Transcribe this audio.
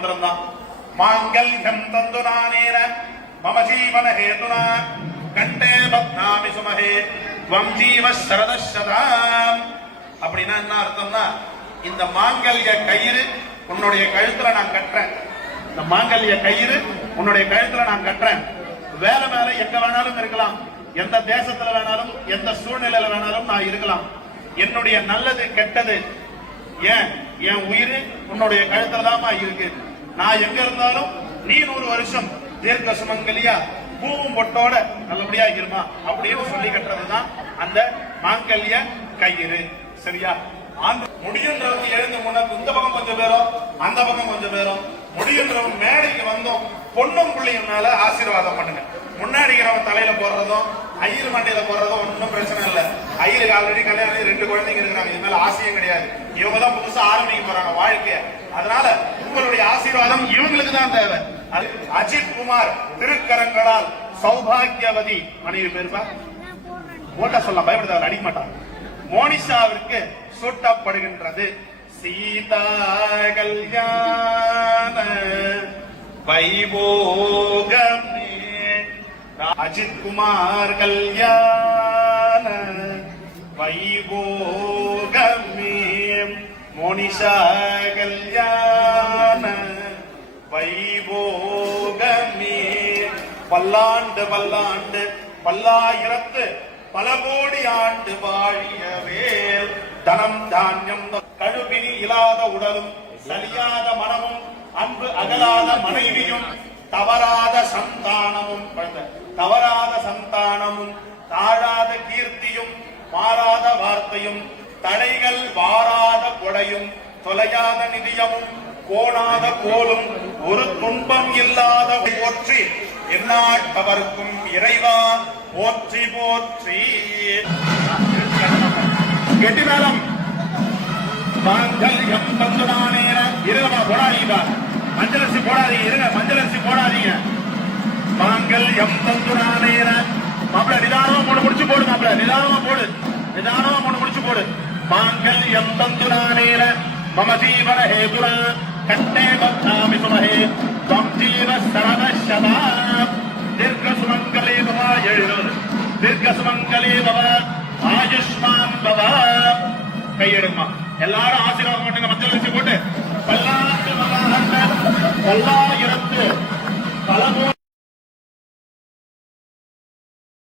தான். மாங்கல்யம் தந்து நானேன மம ஜீவன ஹேதுனா கண்டே பத்னாமி சுமஹே துவம் ஜீவ சரதசதாம் அப்படின்னா என்ன அர்த்தம்னா இந்த மாங்கல்ய கயிறு உன்னுடைய கழுத்துல நான் கட்டுறேன். இந்த மாங்கல்ய கயிறு உன்னுடைய கழுத்துல நான் கட்டுறேன். வேலை வேற எங்க வேணாலும் இருக்கலாம். எந்த தேசத்துல வேணாலும் எந்த சூழ்நிலையில வேணாலும் நான் இருக்கலாம். என்னுடைய நல்லது கெட்டது ஏன்? என் உயிர் உன்னுடைய கழுத்துல தான் இருக்கு. நான் எங்க இருந்தாலும் நீ நூறு வருஷம் தீர்க்க சுமங்கலியா பூவும் பொட்டோட நல்லபடியா இருமா அப்படின்னு சொல்லி கட்டுறதுதான் அந்த மாங்கல்ய கயிறு. சரியா? ஆண்டு முடியுன்றவங்க எழுந்து முன்னாடி இந்த பக்கம் கொஞ்சம் பேரும் அந்த பக்கம் கொஞ்சம் பேரும். முடியுன்றவங்க மேடைக்கு வந்தோம். பொண்ணும் பிள்ளையும் மேல ஆசீர்வாதம் பண்ணுங்க. முன்னாடி இருக்கிறவன் தலையில போடுறதும் ஐயர் மண்டையில போடுறதும் ஒன்றும் பிரச்சனை இல்லை. ஐயருக்கு ஆல்ரெடி கல்யாணம் ரெண்டு குழந்தைங்க இருக்கிறாங்க. இது மேல ஆசையும் கிடையாது. இவங்க தான் புதுசா ஆரம்பிக்க போறாங்க வாழ்க்கைய. அதனால உங்களுடைய ஆசீர்வாதம் இவங்களுக்கு தான் தேவை. அஜித் குமார் திருக்கரங்களால் சௌபாகியவதி. மனைவி பேருப்பா ஓட்ட சொல்ல பயப்படுத்த அடிக்க மாட்டான் மோனிஷாவிற்கு சூட்டப்படுகின்றது. சீதா கல்யாண வைபோகமே. அஜித் குமார் கல்யாண வைபோகமே. மோனிஷா கல்யாண வைபோகமே பல்லாண்டு பல்லாண்டு பல்லாயிரத்து பல கோடி ஆண்டு வாழியவே தனம் தானியம் கழுவினி இல்லாத உடலும் சலியாத மனமும் அன்பு அகலாத மனைவியும் தவறாத சந்தானமும் தவறாத சந்தானமும் தாழாத கீர்த்தியும் மாறாத வார்த்தையும் தடைகள் வாராத கொடையும் தொலையாத நிதியமும் கோணாத கோலும் ஒரு துன்பம் இல்லாத போற்றி என்னாட்பவர்க்கும் இறைவா போற்றி போற்றி. கெட்டி மேலம் மாங்கல்யம் தந்துனானேன இருங்கம்மா போடாதீங்க மஞ்சள் போடாதீங்க இருங்க மஞ்சள் அரிசி போடாதீங்க. மாங்கல்யம் தந்துனானேன மாப்பிள நிதானமா மூணு முடிச்சு போடு மாப்பிள. நிதானமா போடு. நிதானமா மூணு முடிச்சு போடு. மாங்கல்யம் தந்துனானேன மம ஜீவன ஹேதுரா. கண்டே பத்தாமி சுமஹே ஜீவ சரத சதா. தீர்க்க சுமங்கலே பவா எழுது. தீர்க்க சுமங்கலே பவ ஆயுஷ்மான் பவா. கையெடுமா. எல்லாரும் ஆசீர்வாதம் பண்ணுங்க மத்திய போட்டு. பல்லாண்டு பல்லாண்டு பல்லாண்டு